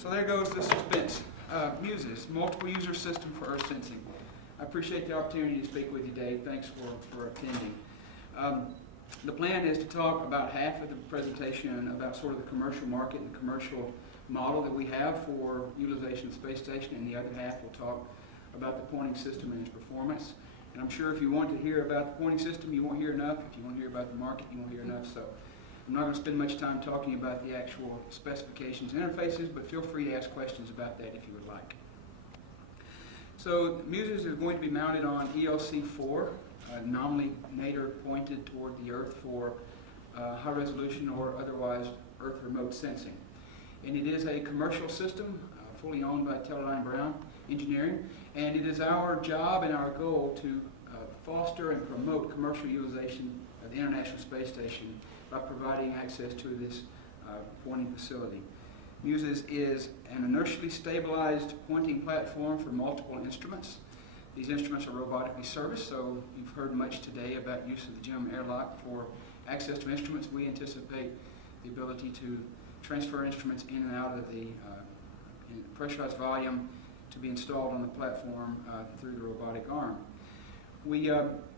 So there goes the suspense. MUSES, Multiple User System for Earth Sensing. I appreciate the opportunity to speak with you, Dave. Thanks for attending. The plan is to talk about half of the presentation about sort of the commercial market and the commercial model that we have for utilization of the space station, and the other half will talk about the pointing system and its performance. And I'm sure if you want to hear about the pointing system, you won't hear enough. If you want to hear about the market, you won't hear enough. So I'm not going to spend much time talking about the actual specifications and interfaces, but feel free to ask questions about that if you would like. So MUSES is going to be mounted on ELC4, nominally nadir pointed toward the Earth for high resolution or otherwise Earth remote sensing. And it is a commercial system, fully owned by Teledyne Brown Engineering, and it is our job and our goal to foster and promote commercial utilization of the International Space Station by providing access to this pointing facility. MUSES is an inertially stabilized pointing platform for multiple instruments. These instruments are robotically serviced, so you've heard much today about use of the GEM airlock for access to instruments. We anticipate the ability to transfer instruments in and out of the pressurized volume to be installed on the platform through the robotic arm. We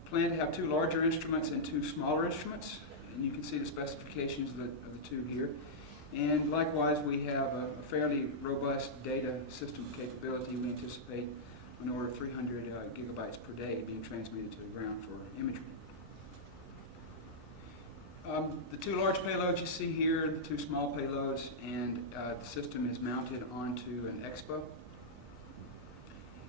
plan to have 2 larger instruments and 2 smaller instruments, and you can see the specifications of the 2 here. And likewise, we have a fairly robust data system capability. We anticipate an order of 300 gigabytes per day being transmitted to the ground for imagery. The 2 large payloads you see here, the 2 small payloads, and the system is mounted onto an EXPA.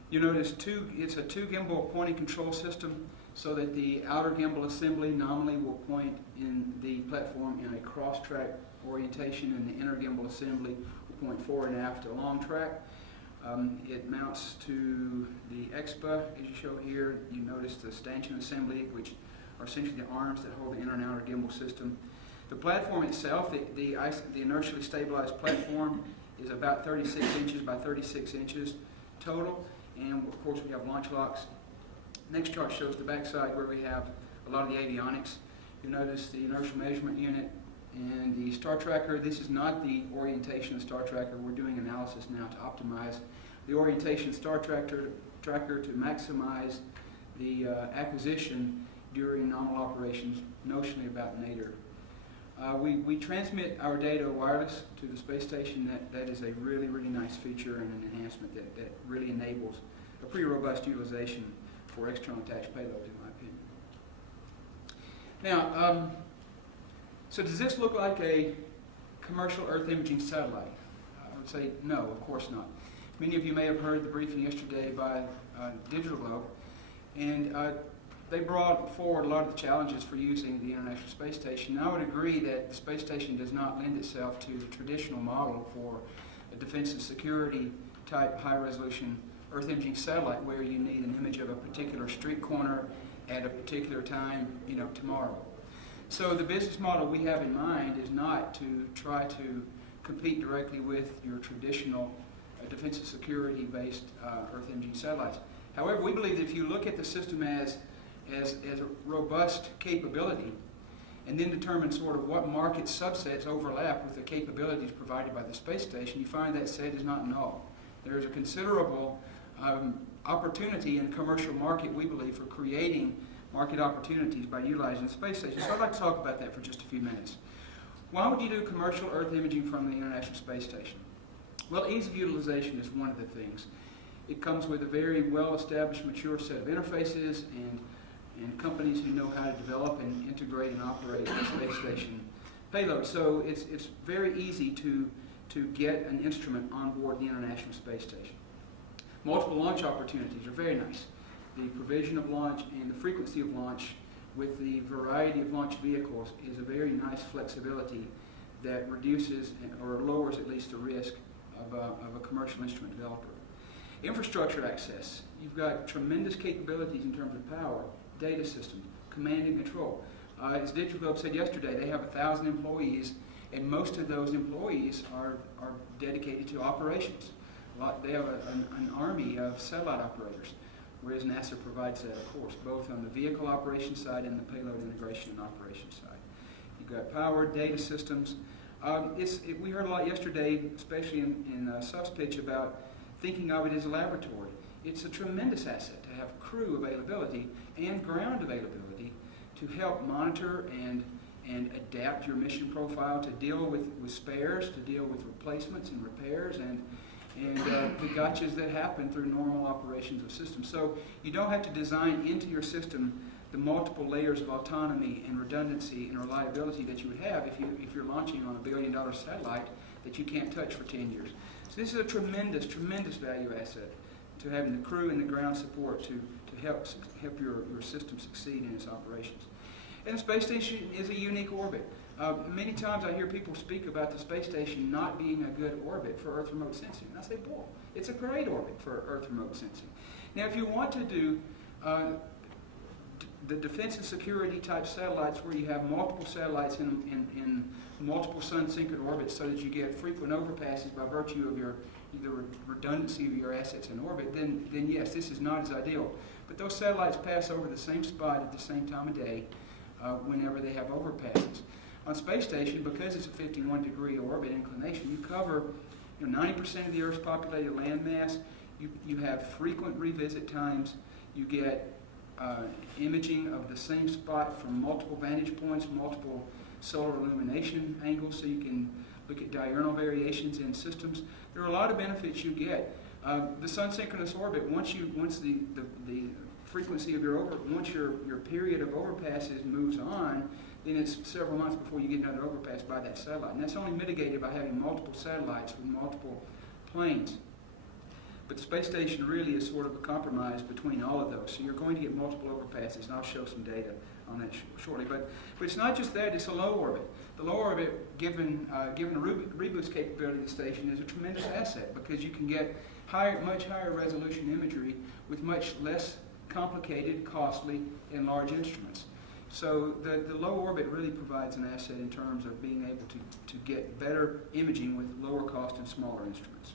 You notice it's a 2 gimbal pointing control system, so that the outer gimbal assembly nominally will point in the platform in a cross-track orientation, and the inner gimbal assembly will point forward and aft along track. It mounts to the EXPA, as you show here. You notice the stanchion assembly, which are essentially the arms that hold the inner and outer gimbal system. The platform itself, the inertially stabilized platform, is about 36 inches by 36 inches total, and of course we have launch locks. Next chart shows the backside where we have a lot of the avionics. You notice the inertial measurement unit and the star tracker. This is not the orientation of the star tracker. We're doing analysis now to optimize the orientation star tracker to maximize the acquisition during nominal operations, notionally about nadir. We transmit our data wireless to the space station. That is a really, really nice feature and an enhancement that really enables a pretty robust utilization for external attached payloads, in my opinion. Now, so does this look like a commercial Earth imaging satellite? I would say no, of course not. Many of you may have heard the briefing yesterday by Digital Globe, and they brought forward a lot of the challenges for using the International Space Station. And I would agree that the space station does not lend itself to the traditional model for a defense and security type high-resolution Earth imaging satellite where you need an image of a particular street corner at a particular time, tomorrow. So the business model we have in mind is not to try to compete directly with your traditional defense and security based Earth imaging satellites. However, we believe that if you look at the system as a robust capability and then determine sort of what market subsets overlap with the capabilities provided by the space station, you find that set is not null. There is a considerable opportunity in the commercial market, we believe, for creating market opportunities by utilizing the space station. So I'd like to talk about that for just a few minutes. Why would you do commercial Earth imaging from the International Space Station? Well, ease of utilization is one of the things. It comes with a very well-established, mature set of interfaces and companies who know how to develop and integrate and operate the space station payload. So it's very easy to get an instrument on board the International Space Station. Multiple launch opportunities are very nice. The provision of launch and the frequency of launch with the variety of launch vehicles is a very nice flexibility that reduces or lowers at least the risk of a commercial instrument developer. Infrastructure access. You've got tremendous capabilities in terms of power, data systems, command and control. As Digital Globe said yesterday, they have 1,000 employees, and most of those employees are dedicated to operations. They have an army of satellite operators, whereas NASA provides that, of course, both on the vehicle operation side and the payload integration and operation side. You've got power, data systems, We heard a lot yesterday, especially in Suff's pitch, about thinking of it as a laboratory. It's a tremendous asset to have crew availability and ground availability to help monitor and adapt your mission profile, to deal with spares, to deal with replacements and repairs, and the gotchas that happen through normal operations of systems. So you don't have to design into your system the multiple layers of autonomy and redundancy and reliability that you would have if you're launching on $1 billion satellite that you can't touch for 10 years. So this is a tremendous, tremendous value asset to having the crew and the ground support to help your system succeed in its operations. And the space station is a unique orbit. Many times I hear people speak about the space station not being a good orbit for Earth remote sensing. And I say, boy, it's a great orbit for Earth remote sensing. Now, if you want to do the defense and security type satellites where you have multiple satellites in multiple sun-synchronous orbits so that you get frequent overpasses by virtue of the redundancy of your assets in orbit, then yes, this is not as ideal. But those satellites pass over the same spot at the same time of day whenever they have overpasses. On space station, because it's a 51-degree orbit inclination, you cover 90% of the Earth's populated landmass. You have frequent revisit times. You get imaging of the same spot from multiple vantage points, multiple solar illumination angles, so you can look at diurnal variations in systems. There are a lot of benefits you get. The sun-synchronous orbit, once the frequency of once your period of overpasses moves on, then it's several months before you get another overpass by that satellite. And that's only mitigated by having multiple satellites with multiple planes. But the space station really is sort of a compromise between all of those. So you're going to get multiple overpasses, and I'll show some data on that shortly. But it's not just that, it's a low orbit. The low orbit, given the reboost capability of the station, is a tremendous asset because you can get much higher resolution imagery with much less complicated, costly, and large instruments. So the low orbit really provides an asset in terms of being able to get better imaging with lower cost and smaller instruments.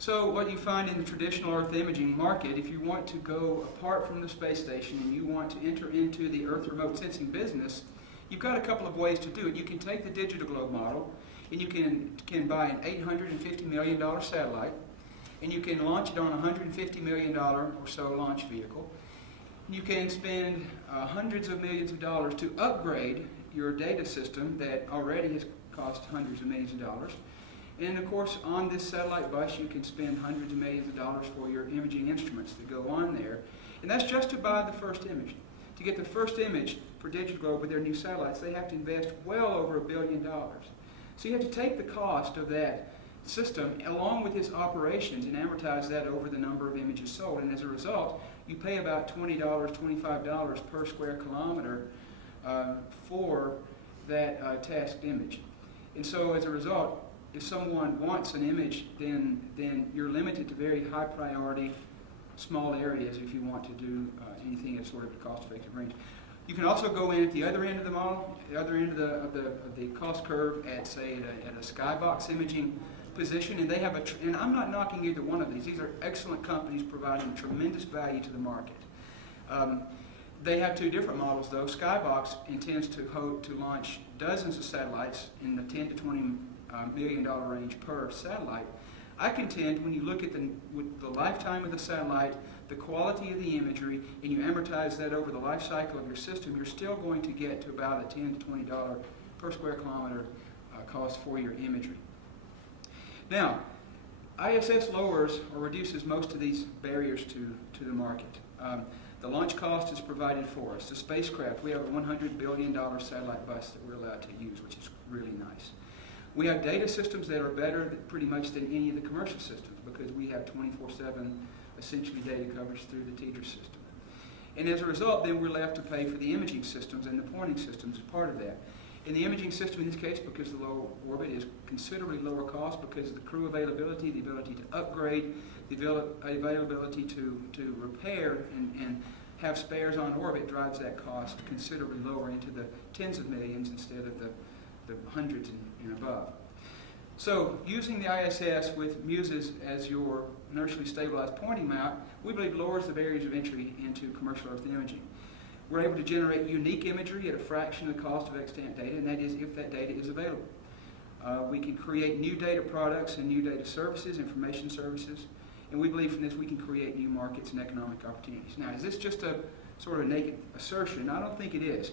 So what you find in the traditional Earth imaging market, if you want to go apart from the space station and you want to enter into the Earth remote sensing business, you've got a couple of ways to do it. You can take the digital globe model and you can buy an $850 million satellite and you can launch it on a $150 million or so launch vehicle. You can spend hundreds of millions of dollars to upgrade your data system that already has cost hundreds of millions of dollars. And of course, on this satellite bus, you can spend hundreds of millions of dollars for your imaging instruments that go on there. And that's just to buy the first image. To get the first image for DigitalGlobe with their new satellites, they have to invest well over $1 billion. So you have to take the cost of that system along with its operations and amortize that over the number of images sold. And as a result, you pay about $20, $25 per square kilometer for that tasked image. And so as a result, if someone wants an image, then you're limited to very high priority, small areas if you want to do anything at sort of a cost-effective range. You can also go in at the other end of the model, the other end of the cost curve at, say, at a skybox imaging position, and they have and I'm not knocking either one of these. These are excellent companies providing tremendous value to the market. They have two different models, though. Skybox intends to launch dozens of satellites in the $10 to $20 million range per satellite. I contend when you look at with the lifetime of the satellite, the quality of the imagery, and you amortize that over the life cycle of your system, you're still going to get to about a $10 to $20 per square kilometer cost for your imagery. Now, ISS lowers or reduces most of these barriers to the market. The launch cost is provided for us. The spacecraft, we have a $100 billion satellite bus that we're allowed to use, which is really nice. We have data systems that are better pretty much than any of the commercial systems because we have 24/7 essentially data coverage through the TDRS system. And as a result, then we're left to pay for the imaging systems and the pointing systems as part of that. In the imaging system in this case, because the low orbit is considerably lower cost because of the crew availability, the ability to upgrade, the availability to repair and have spares on orbit drives that cost considerably lower into the tens of millions instead of the hundreds and above. So using the ISS with MUSES as your inertially stabilized pointing mount, we believe lowers the barriers of entry into commercial Earth imaging. We're able to generate unique imagery at a fraction of the cost of extant data, and that is if that data is available. We can create new data products and new data services, information services, and we believe from this we can create new markets and economic opportunities. Now, is this just a sort of naked assertion? I don't think it is.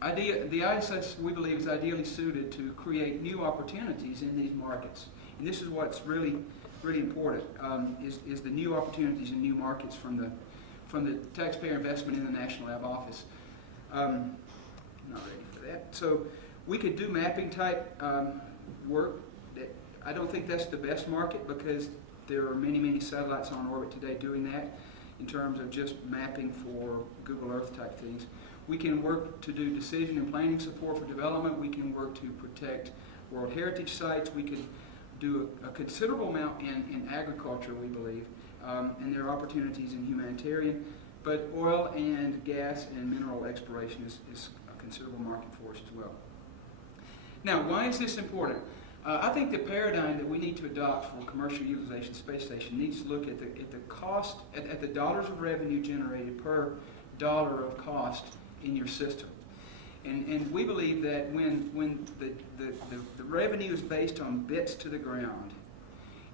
The ISS, we believe, is ideally suited to create new opportunities in these markets. And this is what's really, really important, is the new opportunities and new markets from the taxpayer investment in the National Lab Office. Not ready for that. So we could do mapping type work. I don't think that's the best market because there are many, many satellites on orbit today doing that in terms of just mapping for Google Earth type things. We can work to do decision and planning support for development. We can work to protect World Heritage sites. We could do a considerable amount in agriculture, we believe, and there are opportunities in humanitarian. But oil and gas and mineral exploration is a considerable market for us as well. Now, why is this important? I think the paradigm that we need to adopt for commercial utilization space station needs to look at the cost, at the dollars of revenue generated per dollar of cost in your system. And we believe that when the revenue is based on bits to the ground,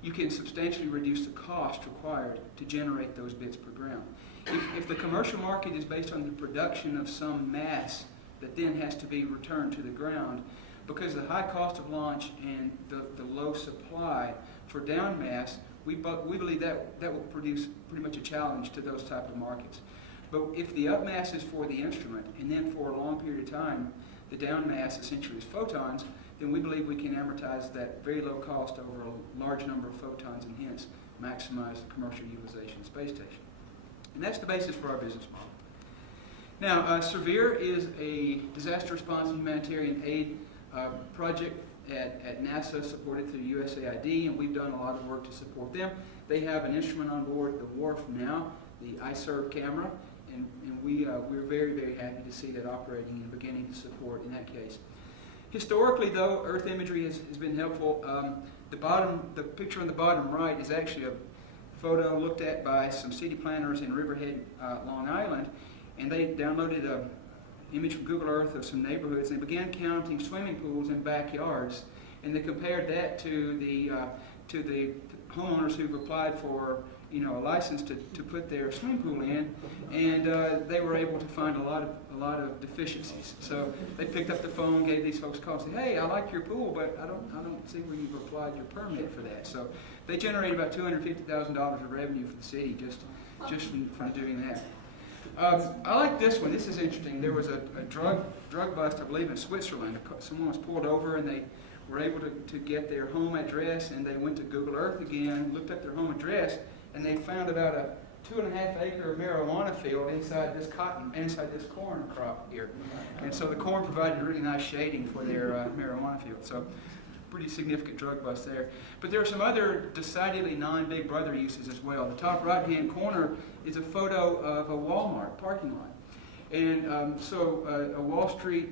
you can substantially reduce the cost required to generate those bits per ground. If the commercial market is based on the production of some mass that then has to be returned to the ground, because of the high cost of launch and the low supply for down mass, we believe that will produce pretty much a challenge to those type of markets. But if the up mass is for the instrument, and then for a long period of time, the down mass essentially is photons, then we believe we can amortize that very low cost over a large number of photons and hence maximize the commercial utilization of space station. And that's the basis for our business model. Now, SERVIR is a disaster response and humanitarian aid project at NASA supported through USAID, and we've done a lot of work to support them. They have an instrument on board the wharf now, the ISSRDC camera, and we're very, very happy to see that operating and beginning to support in that case. Historically, though, Earth imagery has been helpful. The picture on the bottom right is actually a photo looked at by some city planners in Riverhead, Long Island, and they downloaded an image from Google Earth of some neighborhoods, and they began counting swimming pools in backyards, and they compared that to the homeowners who've applied for a license to put their swimming pool in, and they were able to find a lot of deficiencies. So they picked up the phone, gave these folks a call, and said, "Hey, I like your pool, but I don't see where you've applied your permit for that." So they generated about $250,000 of revenue for the city just from doing that. I like this one. This is interesting. There was a drug bust, I believe, in Switzerland. Someone was pulled over, and they were able to get their home address, and they went to Google Earth again, looked up their home address, and they found about a 2.5-acre marijuana field inside this corn crop here. And so the corn provided a really nice shading for their marijuana field. So pretty significant drug bust there. But there are some other decidedly non-Big Brother uses as well. The top right-hand corner is a photo of a Walmart parking lot. And so a Wall Street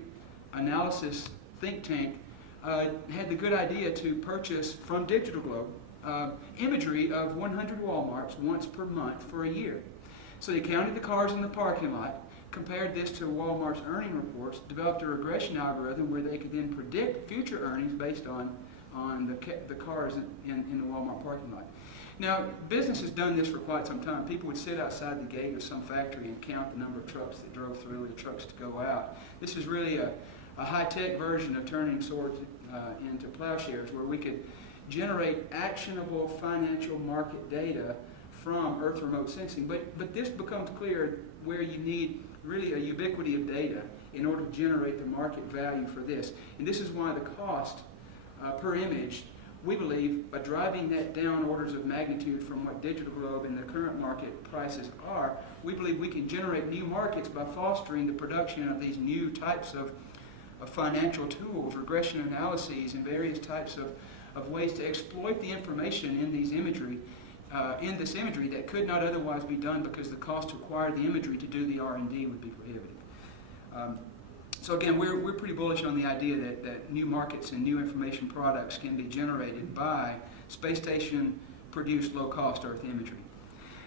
analysis think tank had the good idea to purchase from Digital Globe imagery of 100 Walmarts once per month for a year. So they counted the cars in the parking lot, compared this to Walmart's earning reports, developed a regression algorithm where they could then predict future earnings based on the cars in the Walmart parking lot. Now, business has done this for quite some time. People would sit outside the gate of some factory and count the number of trucks that drove through or the trucks to go out. This is really a high-tech version of turning swords into plowshares, where we could generate actionable financial market data from Earth remote sensing. But this becomes clear where you need really a ubiquity of data in order to generate the market value for this. And this is why the cost per image, we believe, by driving that down orders of magnitude from what Digital Globe and the current market prices are, we believe we can generate new markets by fostering the production of these new types of financial tools, regression analyses, and various types of ways to exploit the information in these imagery, in this imagery that could not otherwise be done because the cost to acquire the imagery to do the R&D would be prohibitive. So again, we're pretty bullish on the idea that new markets and new information products can be generated by space station produced low-cost Earth imagery.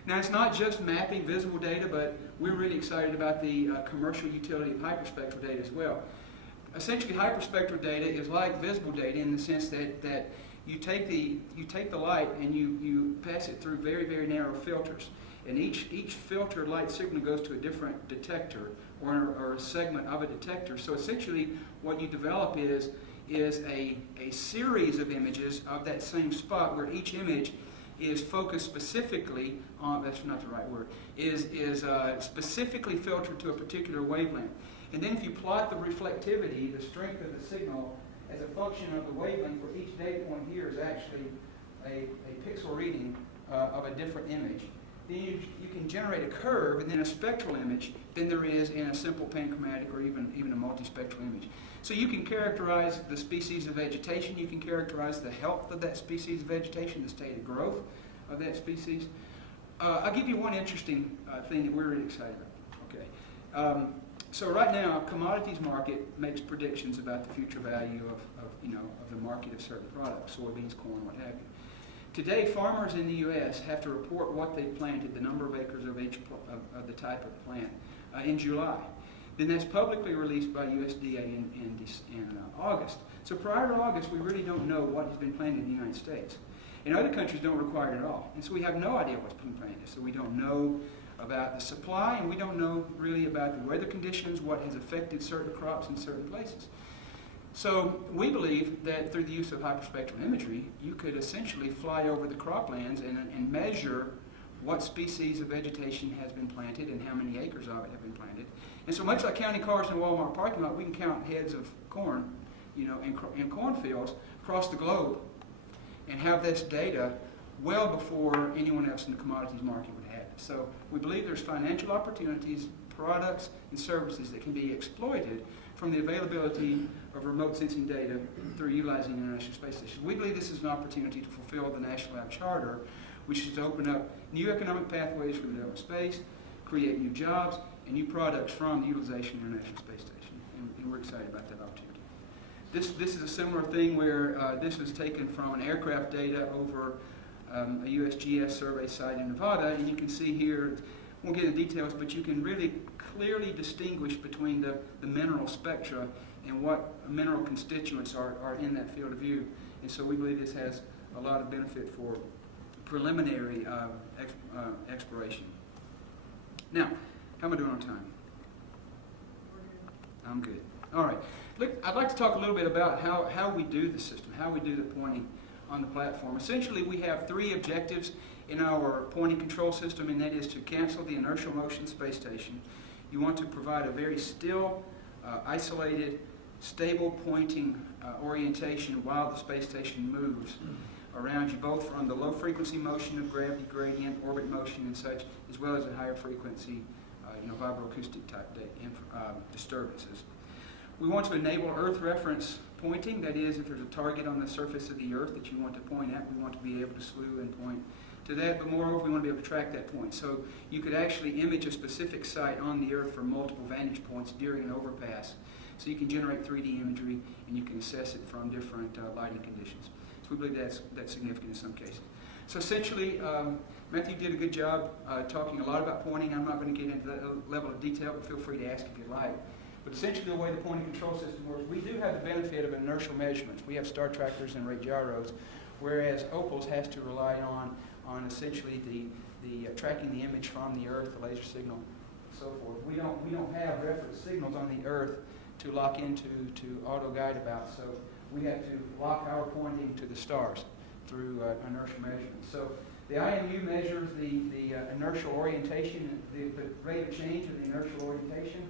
Now, it's not just mapping visible data, but we're really excited about the commercial utility of hyperspectral data as well. Essentially, hyperspectral data is like visible data in the sense that you take the light and you pass it through very, very narrow filters. And each filtered light signal goes to a different detector or a segment of a detector. So essentially what you develop is a series of images of that same spot where each image is focused specifically on, that's not the right word, is specifically filtered to a particular wavelength. And then if you plot the reflectivity, the strength of the signal, as a function of the wavelength, where each data point here is actually a pixel reading of a different image, then you can generate a curve and then a spectral image than there is in a simple panchromatic or even a multispectral image. So you can characterize the species of vegetation, you can characterize the health of that species of vegetation, the state of growth of that species. I'll give you one interesting thing that we're really excited about. Okay. So right now, commodities market makes predictions about the future value of the market of certain products, soybeans, corn, what have you. Today, farmers in the U.S. have to report what they've planted, the number of acres of each of the type of plant, in July. Then that's publicly released by USDA in August. So prior to August, we really don't know what has been planted in the United States. And other countries don't require it at all. And so we have no idea what's been planted. So we don't know about the supply, and we don't know really about the weather conditions, what has affected certain crops in certain places. So we believe that through the use of hyperspectral imagery, you could essentially fly over the croplands and measure what species of vegetation has been planted and how many acres of it have been planted. And so much like counting cars in a Walmart parking lot, we can count heads of corn, in cornfields across the globe and have this data well before anyone else in the commodities market would have it. So we believe there's financial opportunities, products, and services that can be exploited from the availability of remote sensing data through utilizing the International Space Station. We believe this is an opportunity to fulfill the National Lab Charter, which is to open up new economic pathways for the development of space, create new jobs, and new products from the utilization of the International Space Station. And we're excited about that opportunity. This is a similar thing where this was taken from an aircraft data over a USGS survey site in Nevada, and you can see here, I won't get into details, but you can really clearly distinguish between the mineral spectra and what mineral constituents are in that field of view. And so we believe this has a lot of benefit for preliminary exploration. Now, how am I doing on time? I'm good. All right. Look, I'd like to talk a little bit about how we do the system, how we do the pointing on the platform. Essentially, we have three objectives in our pointing control system, and that is to cancel the inertial motion space station. You want to provide a very still, isolated, stable pointing orientation while the space station moves around you, both from the low frequency motion of gravity gradient, orbit motion and such, as well as the higher frequency vibroacoustic type disturbances. We want to enable Earth reference pointing, that is, if there's a target on the surface of the Earth that you want to point at, we want to be able to slew and point to that, but moreover, we want to be able to track that point. So you could actually image a specific site on the Earth from multiple vantage points during an overpass. So you can generate 3D imagery and you can assess it from different lighting conditions. So we believe that's significant in some cases. So essentially, Matthew did a good job talking a lot about pointing. I'm not going to get into that level of detail, but feel free to ask if you like. But essentially the way the pointing control system works, we do have the benefit of inertial measurements. We have star trackers and rate gyros, whereas Opals has to rely on essentially the tracking the image from the Earth, the laser signal, and so forth. We don't have reference signals on the Earth to lock into to auto guide about, so we have to lock our pointing to the stars through inertial measurements. So the IMU measures the inertial orientation, the rate of change of the inertial orientation,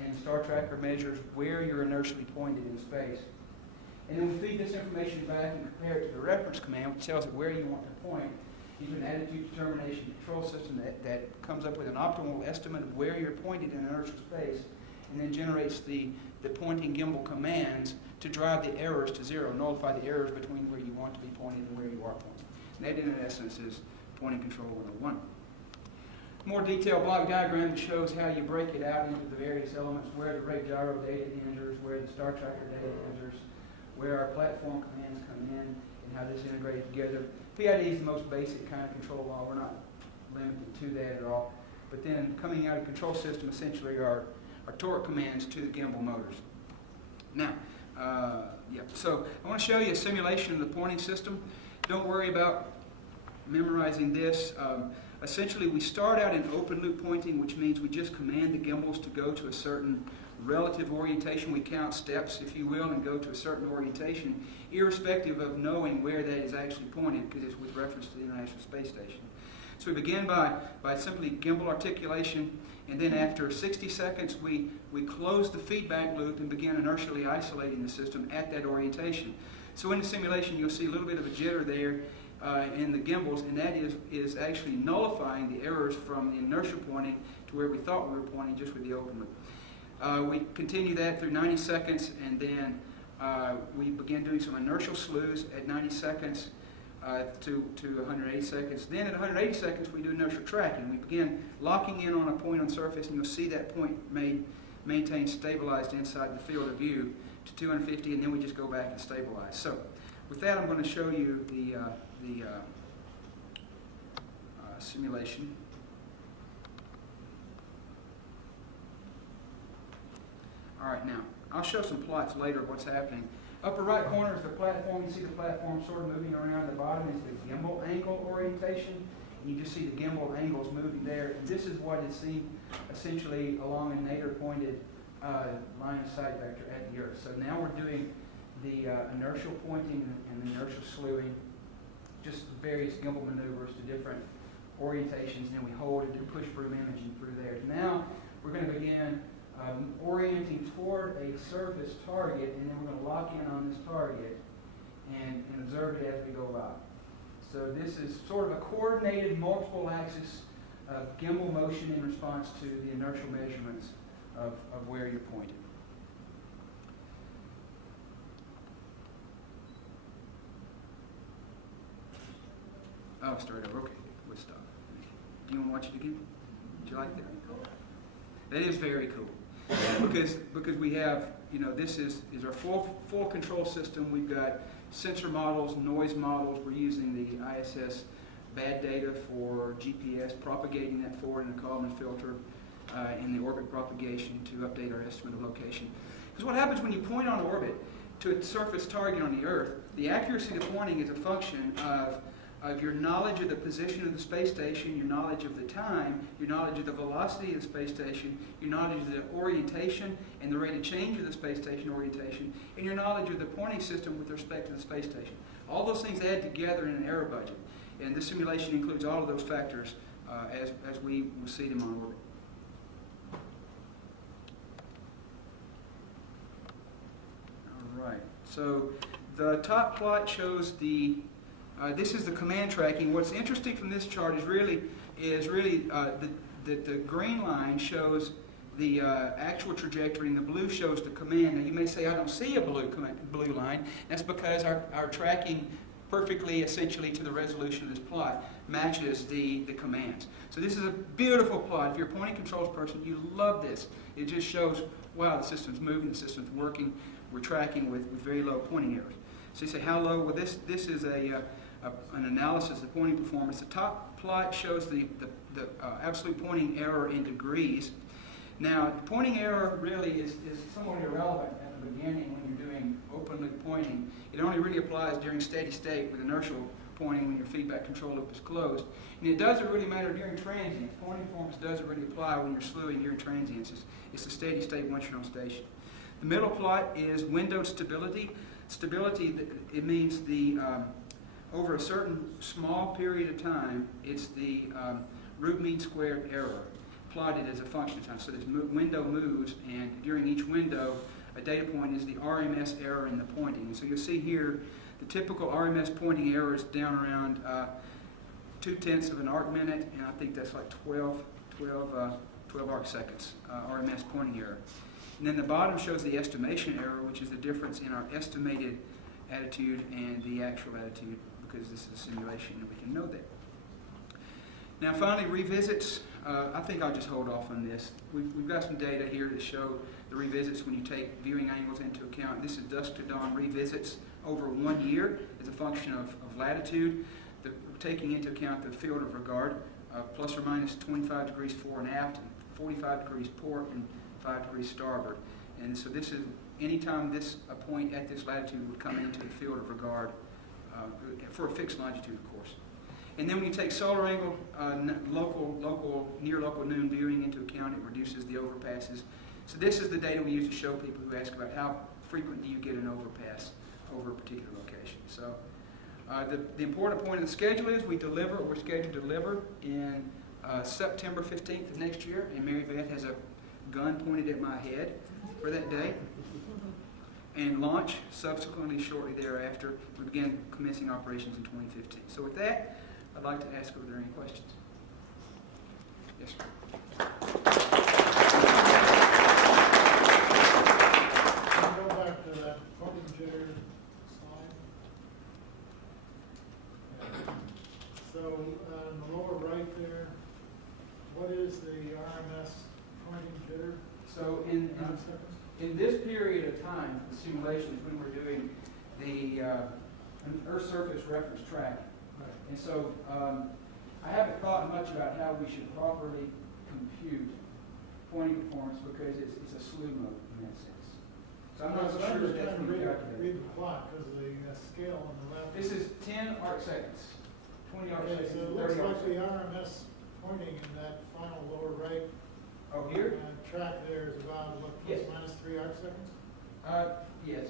and Star Tracker measures where you're inertially pointed in space. And then we feed this information back and compare it to the reference command, which tells it where you want to point. You have an attitude determination control system that comes up with an optimal estimate of where you're pointed in inertial space, and then generates the pointing gimbal commands to drive the errors to zero, nullify the errors between where you want to be pointed and where you are pointed. And that, in essence, is pointing control 101. More detailed block diagram that shows how you break it out into the various elements, where the rate gyro data enters, where the Star Tracker data enters, where our platform commands come in, and how this integrates together. PID is the most basic kind of control law. We're not limited to that at all. But then coming out of the control system essentially are torque commands to the gimbal motors. Now, so I want to show you a simulation of the pointing system. Don't worry about memorizing this. Essentially, we start out in open loop pointing, which means we just command the gimbals to go to a certain relative orientation. We count steps, if you will, and go to a certain orientation, irrespective of knowing where that is actually pointed, because it's with reference to the International Space Station. So we begin by simply gimbal articulation, and then after 60 seconds, we close the feedback loop and begin inertially isolating the system at that orientation. So in the simulation, you'll see a little bit of a jitter there in the gimbals, and that is actually nullifying the errors from the inertial pointing to where we thought we were pointing just with the open loop. We continue that through 90 seconds, and then we begin doing some inertial slews at 90 seconds to 180 seconds. Then at 180 seconds, we do inertial tracking. We begin locking in on a point on surface, and you'll see that point maintained stabilized inside the field of view to 250, and then we just go back and stabilize. So with that, I'm going to show you the simulation. All right, now, I'll show some plots later of what's happening. Upper right corner is the platform. You see the platform sort of moving around. The bottom is the gimbal angle orientation. And you just see the gimbal angles moving there. And this is what is seen essentially along a nadir-pointed line of sight vector at the Earth. So now we're doing the inertial pointing and the inertial slewing, just various gimbal maneuvers to different orientations, and then we hold and do push broom imaging through there. Now we're going to begin orienting toward a surface target, and then we're going to lock in on this target and observe it as we go by. So this is sort of a coordinated multiple axis gimbal motion in response to the inertial measurements of where you're pointing. Oh, start over. Okay, we'll stop. Do you want to watch it again? Do you like that? That is very cool. Because we have, this is our full control system. We've got sensor models, noise models. We're using the ISS bad data for GPS, propagating that forward in a Kalman filter in the orbit propagation to update our estimate of location. Because what happens when you point on orbit to a surface target on the Earth, the accuracy of pointing is a function of your knowledge of the position of the space station, your knowledge of the time, your knowledge of the velocity of the space station, your knowledge of the orientation and the rate of change of the space station orientation, and your knowledge of the pointing system with respect to the space station. All those things add together in an error budget. And this simulation includes all of those factors as we will see them on orbit. All right. So the top plot shows this is the command tracking. What's interesting from this chart is really the green line shows the actual trajectory, and the blue shows the command. Now you may say, I don't see a blue line. That's because our tracking perfectly, essentially, to the resolution of this plot matches the commands. So this is a beautiful plot. If you're a pointing controls person, you love this. It just shows, wow, the system's moving, the system's working. We're tracking with very low pointing errors. So you say, how low? Well, this is an analysis of pointing performance. The top plot shows the absolute pointing error in degrees. Now, the pointing error really is somewhat irrelevant at the beginning when you're doing open loop pointing. It only really applies during steady state with inertial pointing when your feedback control loop is closed. And it doesn't really matter during transients. Pointing performance doesn't really apply when you're slewing during transients. It's a steady state once you're on station. The middle plot is windowed stability. Stability, it means the over a certain small period of time, it's the root mean squared error plotted as a function of time. So this window moves, and during each window, a data point is the RMS error in the pointing. And so you'll see here the typical RMS pointing error is down around 0.2 of an arc minute, and I think that's like 12 arc seconds RMS pointing error. And then the bottom shows the estimation error, which is the difference in our estimated attitude and the actual attitude, because this is a simulation and we can know that. Now finally, revisits. I think I'll just hold off on this. We've got some data here to show the revisits when you take viewing angles into account. This is dusk to dawn revisits over 1 year as a function of latitude, taking into account the field of regard plus or minus 25 degrees fore and aft, and 45 degrees port, and 5 degrees starboard. And so this is, anytime a point at this latitude would come into the field of regard for a fixed longitude, of course. And then when you take solar angle, near local noon viewing into account, it reduces the overpasses. So this is the data we use to show people who ask about how frequent do you get an overpass over a particular location. So the important point of the schedule is we're scheduled to deliver in September 15th of next year, and Mary Beth has a gun pointed at my head for that day. And launch subsequently shortly thereafter. We begin commencing operations in 2015. So with that, I'd like to ask if there are any questions. Yes, sir. Can you go back to that pointing jitter slide? So in the lower right there, what is the RMS pointing jitter? So in this period of time, the simulations when we're doing the Earth surface reference tracking. Right. And so I haven't thought much about how we should properly compute pointing performance because it's a slew mode in that sense. So I'm not sure that that's been calculated. Read the plot because of the scale on the left. This is 10 arc seconds, 20 arc seconds, so it 30 looks arc like the seconds. RMS pointing in that final lower right Oh, here? track there is about, what, plus minus 3 arc seconds? Yes.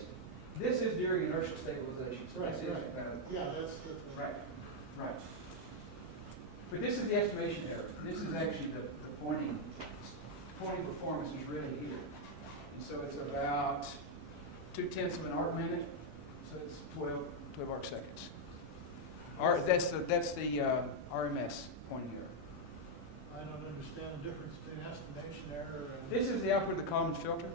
This is during inertial stabilization. So Right, this is, right. Yeah, that's the right. Right. But this is the estimation error. This is actually the pointing performance is really here. And so it's about 0.2 of an arc minute. So it's 12 arc seconds. That's the RMS pointing error. I don't understand the difference between estimation error and... This is the output of the Kalman filter.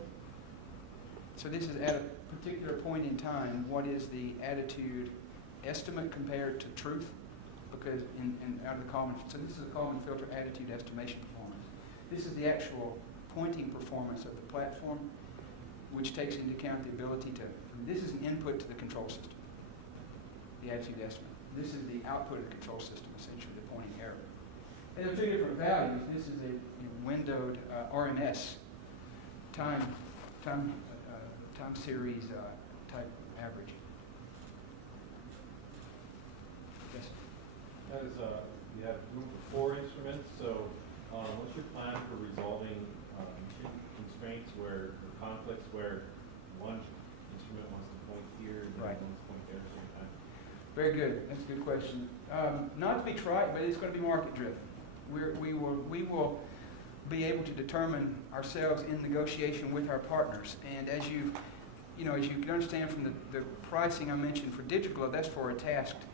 So this is at a particular point in time, what is the attitude estimate compared to truth? Because out of the Kalman, so this is the Kalman filter attitude estimation performance. This is the actual pointing performance of the platform, which takes into account the ability to, this is an input to the control system, the attitude estimate. This is the output of the control system, essentially the pointing error. And there are two different values. This is a windowed RMS time series type average. Yes. As you have a group of 4 instruments, so what's your plan for resolving constraints or conflicts where one instrument wants to point here and the other wants to point there at the same time? Very good. That's a good question. Not to be trite, but it's going to be market driven. We will be able to determine ourselves in negotiation with our partners. And as you can understand from the pricing I mentioned for digital, that's for a tasked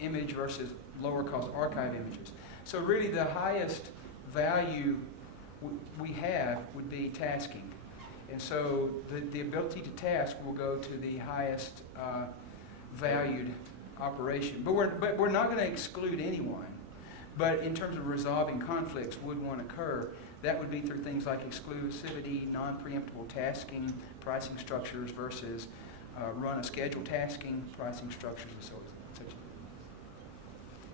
image versus lower cost archive images. So really the highest value we have would be tasking. And so the ability to task will go to the highest valued operation. But we're not going to exclude anyone. But in terms of resolving conflicts, would one occur, that would be through things like exclusivity, non-preemptible tasking, pricing structures versus run a schedule tasking, pricing structures, and so on.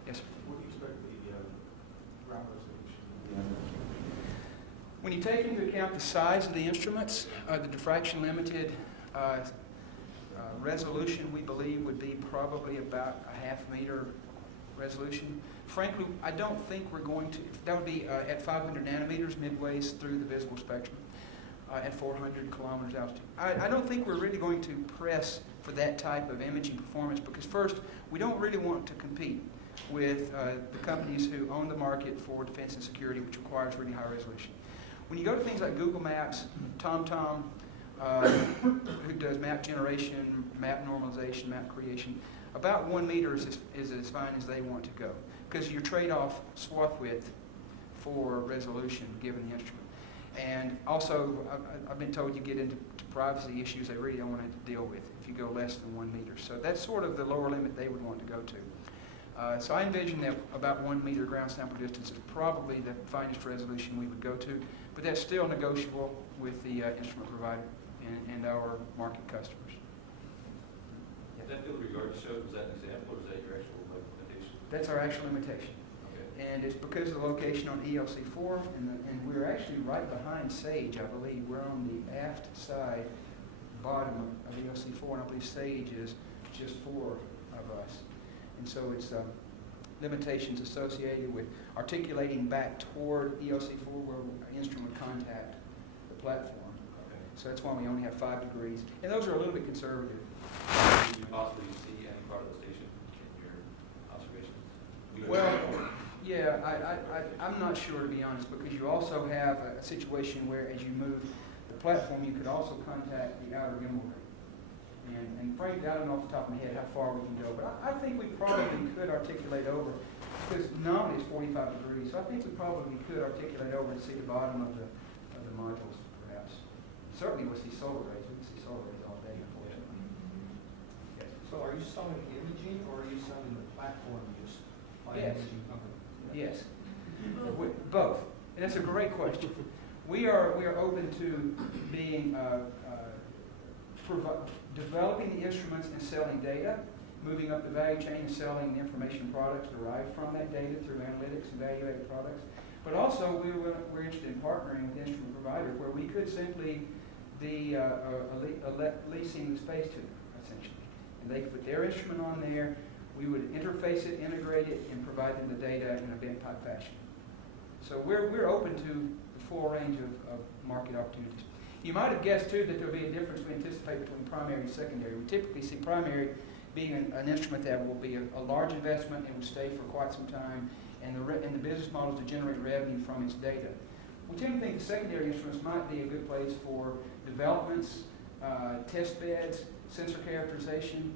Yes, sir? What do you expect the ground resolution? When you take into account the size of the instruments, the diffraction limited resolution, we believe, would be probably about a 0.5 meter resolution. Frankly, I don't think we're going to, that would be at 500 nanometers midways through the visible spectrum at 400 kilometers altitude. I don't think we're really going to press for that type of imaging performance because first, we don't really want to compete with the companies who own the market for defense and security, which requires really high resolution. When you go to things like Google Maps, TomTom, who does map generation, map normalization, map creation, about 1 meter is as fine as they want to go because your trade-off swath width for resolution given the instrument. And also, I've been told you get into privacy issues they really don't want to deal with if you go less than 1 meter. So that's sort of the lower limit they would want to go to. So I envision that about 1 meter ground sample distance is probably the finest resolution we would go to, but that's still negotiable with the instrument provider and our market customers. That field regard shows, is that an example or is that your actual limitation? That's our actual limitation. Okay. And it's because of the location on ELC4, and we're actually right behind Sage, I believe. We're on the aft side, bottom of ELC4, and I believe Sage is just 4 of us. And so it's limitations associated with articulating back toward ELC4 where our instrument would contact the platform. Okay. So that's why we only have 5 degrees. And those are a little bit conservative. Did you possibly see any part of the station in your observations? Well, yeah, I'm not sure, to be honest, because you also have a situation where as you move the platform, you could also contact the outer gimbal ring. And frankly, I don't know off the top of my head how far we can go, but I think we probably could articulate over, because nominally it's 45 degrees, so I think we probably could articulate over and see the bottom of the modules, perhaps. Certainly we'll see solar rays. We can see solar rays all day, unfortunately. Yes. So are you selling imaging or are you selling the platform just by Yes. imaging company? Yes, both, and that's a great question. We are open to being developing the instruments and selling data, moving up the value chain and selling the information products derived from that data through analytics and value-added products. But also, we're interested in partnering with instrument providers where we could simply be leasing the space to them, essentially. And they could put their instrument on there, we would interface it, integrate it, and provide them the data in a bent-type fashion. So we're open to the full range of market opportunities. You might have guessed, too, that there will be a difference we anticipate between primary and secondary. We typically see primary being an instrument that will be a large investment and will stay for quite some time, and the business model is to generate revenue from its data. We tend to think the secondary instruments might be a good place for developments, test beds, sensor characterization,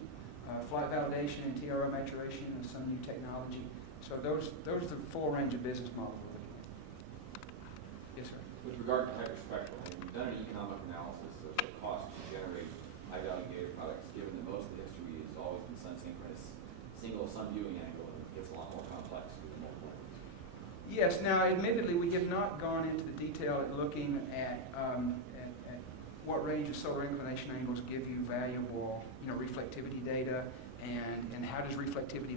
flight validation, and TRO maturation of some new technology. So those are the full range of business models we're looking at. Yes, sir. With regard to hyperspectral, have you done an economic analysis of the cost to generate high-value data products, given that most of the history has always been sun-synchronous, single sun viewing angle, and it gets a lot more complex with multiple angles? Yes. Now, admittedly, we have not gone into the detail at looking at what range of solar inclination angles give you valuable, reflectivity data, and how does reflectivity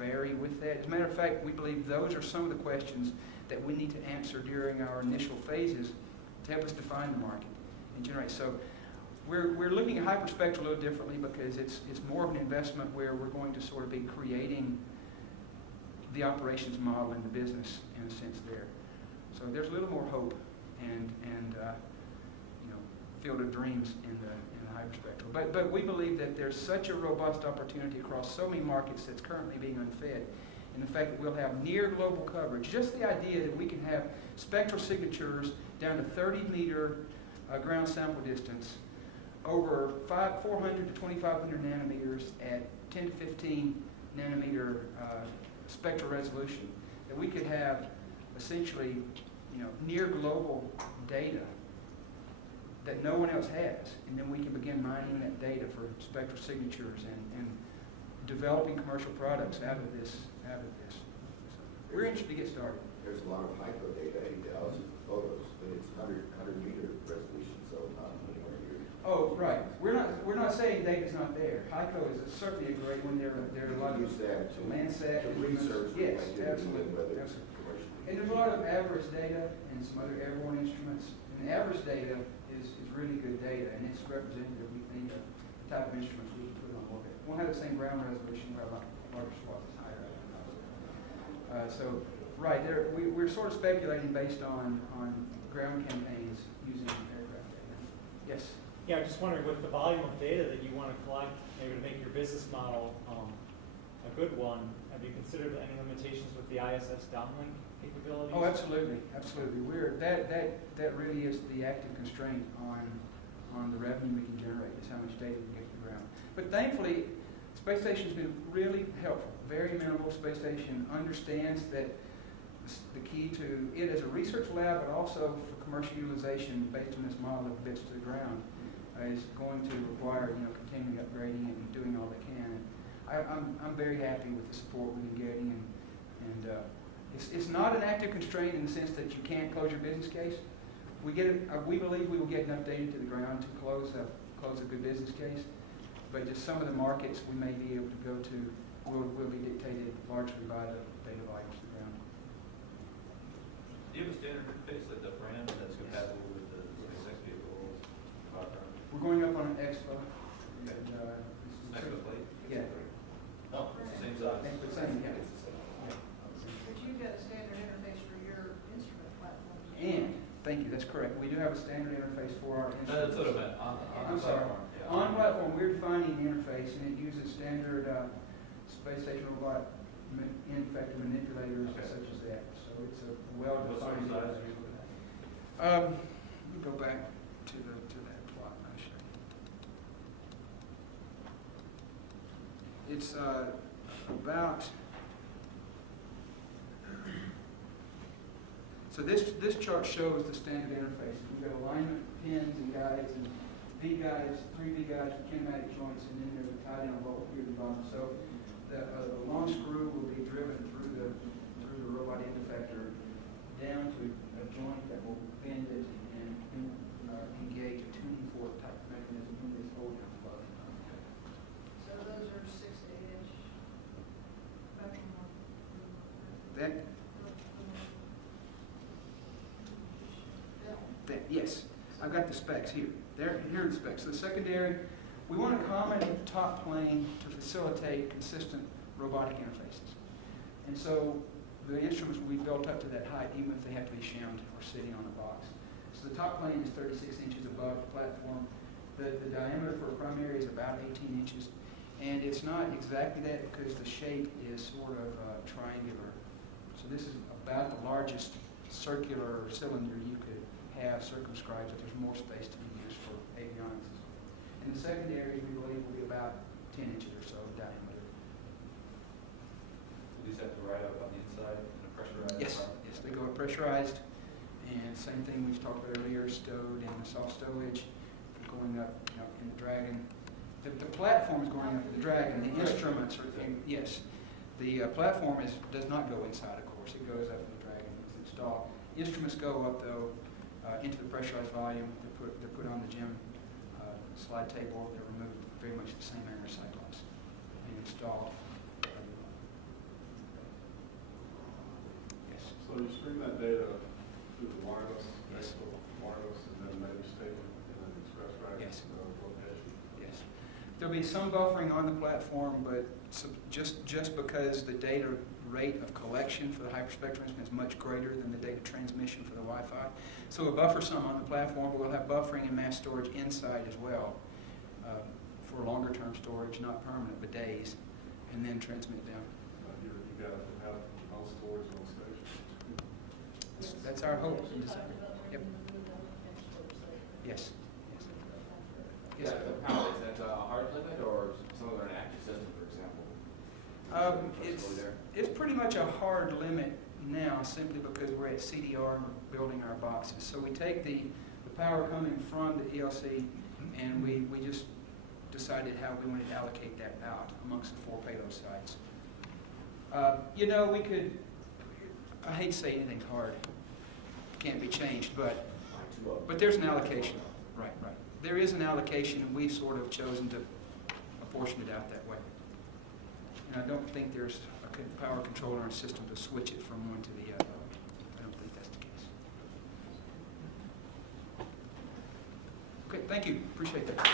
vary with that. As a matter of fact, we believe those are some of the questions that we need to answer during our initial phases to help us define the market and generate. So we're looking at hyperspectral a little differently because it's more of an investment where we're going to sort of be creating the operations model in the business in a sense there. So there's a little more hope and field of dreams in the hyperspectral. But we believe that there's such a robust opportunity across so many markets that's currently being unfed. And the fact that we'll have near global coverage, just the idea that we can have spectral signatures down to 30-meter ground sample distance over 400 to 2,500 nanometers at 10 to 15 nanometer spectral resolution, that we could have essentially near global data that no one else has, and then we can begin mining that data for spectral signatures and developing commercial products out of this. So we're interested to get started. There's a lot of micro data, 8,000 photos, but it's 100-meter resolution, so not anywhere near. Oh, right. We're not saying data's not there. HICO is certainly a great one. There are a lot of use that to Landsat research. Yes, Whether absolutely. it's commercially. And there's a lot of average data and some other airborne instruments. And average data is really good data, and it's representative, we think, of the type of instruments we can put on orbit. Won't have the same ground resolution, but a larger swath is higher. So, right, we're sort of speculating based on ground campaigns using aircraft data. Yes? Yeah, I'm just wondering, with the volume of data that you want to collect, maybe to make your business model a good one, have you considered any limitations with the ISS downlink capabilities? Oh, absolutely, absolutely. That really is the active constraint on the revenue we can generate, is how much data we get to the ground. But thankfully, space station's been really helpful. Very minimal. Space station understands that the key to it as a research lab, but also for commercial utilization based on this model of bits to the ground, is going to require continuing upgrading and doing all they can. I'm very happy with the support we've been getting, and it's not an active constraint in the sense that you can't close your business case. We believe we will get enough data to the ground to close a good business case, but just some of the markets we may be able to go to will be dictated largely by the data volumes to the ground. Do you have a standard interface like the brand that's compatible with the SpaceX vehicle? We're going up on an Expo. Okay. And, Next to the plate? Yeah. Oh, it's the same size. It's the same, yeah. But you've got a standard interface for your instrument platform. And, thank you, that's correct. We do have a standard interface for our That's instruments. what I meant, on I'm the sorry. platform. Yeah. On platform, we're defining the interface, and it uses standard space station robot effective manipulators Okay. such as that. So it's a What sort of well-defined. size are you looking at? Let me go back to that plot and I'll show you. It's about. So this chart shows the standard interface. We've got alignment pins and guides and V guides, 3 V guides for kinematic joints, and then there's a tie down bolt here at the bottom. So the launch screw will be driven through the robot end effector down to a joint that will bend it and engage a tuning fork type mechanism in this hole down below. So those are 6 to 8 inch spectrum. Yes, I've got the specs here. Here are the specs. So the secondary, we want a common top plane to facilitate consistent robotic interfaces. And so the instruments will be built up to that height, even if they have to be shimmed or sitting on a box. So the top plane is 36 inches above the platform. The diameter for a primary is about 18 inches. And it's not exactly that because the shape is sort of triangular. So this is about the largest circular cylinder you could have circumscribed, but there's more space to be used for avionics. And the secondary, we believe, will be about 10 inches or so diameter. These have to ride up on the inside in a pressurized Yes, environment? yes, they go up pressurized. And same thing we've talked about earlier, stowed in the soft stowage, going up in the Dragon. The platform is going up in the Dragon. The instruments are, yes. The platform does not go inside, of course. It goes up in the Dragon. It's installed. Instruments go up, though, into the pressurized volume. They're put on the gym slide table. They're removed very much the same air cyclones and installed. Yes. So you stream that data through the wireless, Yes. wireless, and then maybe stay in an express drive Yes. location. Yes. There'll be some buffering on the platform, but just because the data rate of collection for the hyperspectrum is much greater than the data transmission for the Wi-Fi. So we'll buffer some on the platform, but we'll have buffering and mass storage inside as well for longer term storage, not permanent, but days, and then transmit down. You got to have most storage on station. That's our hope in December. Yep. Yes. Yeah, the power, is that a hard limit or some of an active system, for example? It's pretty much a hard limit now simply because we're at CDR and we're building our boxes. So we take the power coming from the ELC and we just decided how we wanted to allocate that out amongst the 4 payload sites. We could, I hate to say anything's hard, can't be changed, but there's an allocation. Right. There is an allocation and we've sort of chosen to apportion it out that way. And I don't think there's a power controller and system to switch it from one to the other. I don't think that's the case. Okay, thank you. Appreciate that.